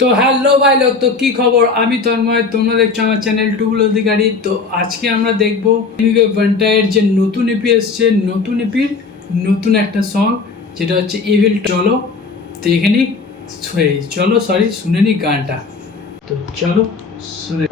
তো হ্যালো ভাই লোক, তো কি খবর? আমি তন্ময়, তোমরা দেখছো আমার চ্যানেল টুবুল অধিকারী। তো আজকে আমরা দেখবো এমিওয়ে ভান্টায়ের যে নতুন ইপি এসছে, নতুন ইপির নতুন একটা সং, যেটা হচ্ছে ইভিল। চলো তো এখানে শুনে নি গানটা। তো চলো শুনে।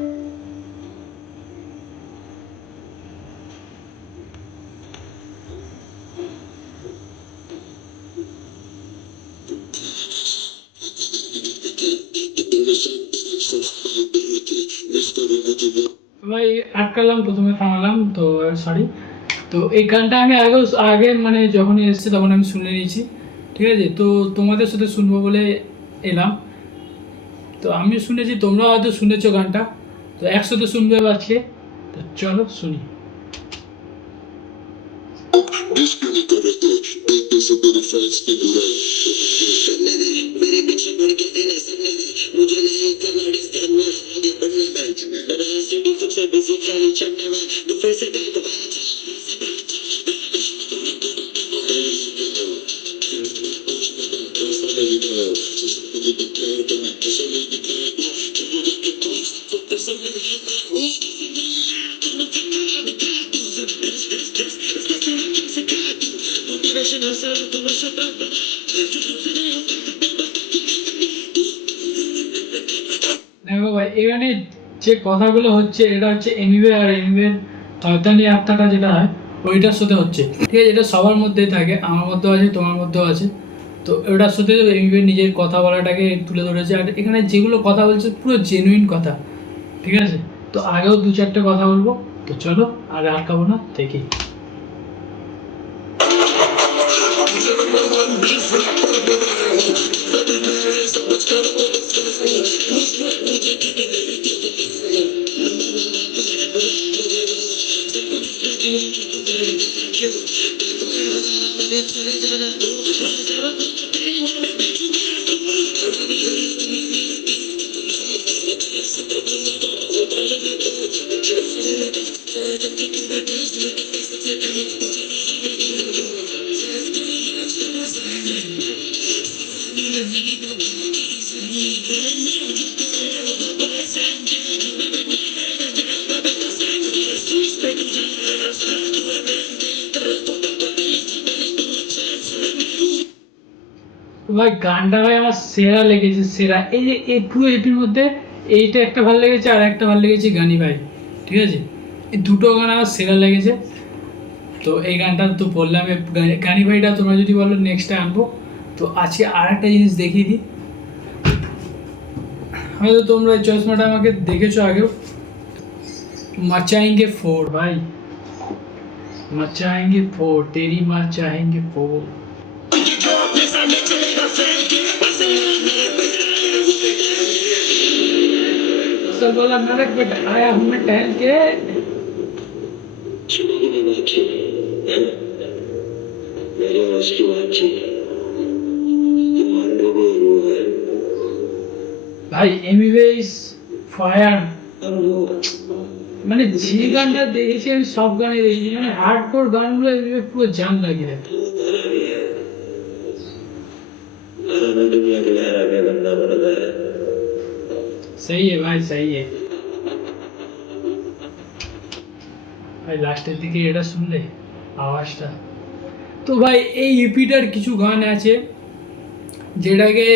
ভাই আটকালাম, প্রথমে থামালাম, তো সরি। তো এই গানটা আমি আগে মানে যখনই এসেছে তখন আমি শুনে নিয়েছি, ঠিক আছে। তো তোমাদের সাথে শুনবো বলে এলাম। তো আমি শুনেছি, তোমরা হয়তো শুনেছো গানটা, তো একসাথে শুনবে আজকে। তো চলো শুনি। দেখো ভাই, এখানে যে কথাগুলো হচ্ছে, এটা হচ্ছে এনিওয়ে, আর এনিওয়ের শয়তানি আত্মাটা যেটা হয় ওইটার সাথে হচ্ছে, ঠিক আছে। এটা সবার মধ্যেই থাকে, আমার মধ্যেও আছে, তোমার মধ্যেও আছে। তো ওটার সাথে এনিওয়ে নিজের কথা বলাটাকে তুলে ধরেছে, আর এখানে যেগুলো কথা বলছে পুরো জেনুইন কথা, ঠিক আছে। তো আগেও দু চারটে কথা বলবো, তো চলো আর আটকাবো না, দেখি। ভাই গানটা ভাই আমার সেরা লেগেছে, সেরা। এই যে এই পুরো এপির মধ্যে এইটা একটা ভালো লেগেছে, আর একটা ভালো লেগেছে গানি ভাই, ঠিক আছে। এই দুটো গান আমার সেরা লেগেছে। তো এই গানটা তো বললাম, গানি ভাইটা তোমরা যদি বলো নেক্সটে আনবো। তো আজকে আর একটা জিনিস দেখিয়ে দিই, হয়তো তোমরা এই চশমাটা আমাকে দেখেছো আগেও। मचाएंगे फोर भाई, मचाएंगे फोर, तेरी माँ चाहेंगे फोर। सब बोला नरक बेटा, आया हूँ मैं टहल के। ভাই এমবিবিএস ফায়ার, মানে যে গানটা দেখেছি আমি সব গানে দেখেছি, মানে হার্ডকোর গানগুলো এমবিবিএস পুরো জান লাগিয়ে দেয়। सही है भाई, सही है ভাই। লাস্টের দিকে এটা শুনলে আওয়াজটা, তো ভাই এই ইপিটার কিছু গান আছে যেটাকে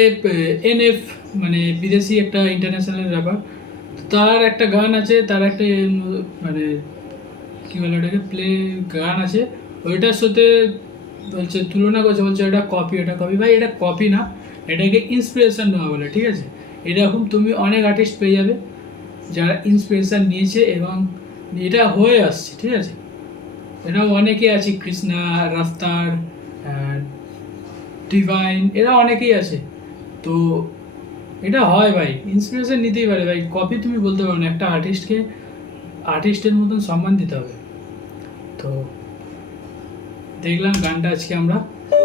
এনএফ, মানে বিদেশি একটা ইন্টারন্যাশনাল র্যাপার, তার একটা গান আছে, তার একটা মানে কী বলে ওটাকে, প্লে গান আছে, ওইটার সাথে বলছে তুলনা করছে, বলছে এটা কপি, এটা কপি। ভাই এটা কপি না, এটাকে ইন্সপিরেশন নেওয়া বলে, ঠিক আছে। এরকম তুমি অনেক আর্টিস্ট পেয়ে যাবে যারা ইন্সপিরেশন নিয়েছে এবং এটা হয়ে আসছে, ঠিক আছে। এরাও অনেকেই আছে, কৃষ্ণা, রাফতার, ডিভাইন, এরা অনেকেই আছে। তো এটা হয় ভাই, ইন্সপিরেশন নিতেই পারে ভাই, কপি তুমি বলতে পারো না। একটা আর্টিস্টকে আর্টিস্টের মতন সম্মান দিতে হবে। তো দেখলাম গানটা আজকে আমরা,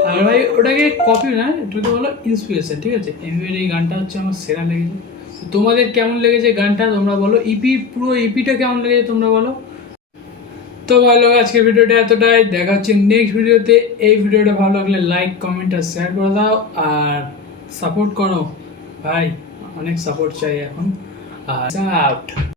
আর ভাই ওটাকে কপি না, এটাকে বলো ইন্সপিরেশন, ঠিক আছে। এমবির এই গানটা হচ্ছে আমার সেরা লেগেছে। তোমাদের কেমন লেগেছে গানটা তোমরা বলো, ইপি পুরো ইপিটা কেমন লেগেছে তোমরা বলো। তো ভালো, আজকের ভিডিওটা এতটাই, দেখা হচ্ছে নেক্সট ভিডিওতে। এই ভিডিওটা ভালো লাগলে লাইক, কমেন্ট আর শেয়ার করে দাও, আর সাপোর্ট করো। ভাই অনেক সাপোর্ট চাই এখন। আর আউট।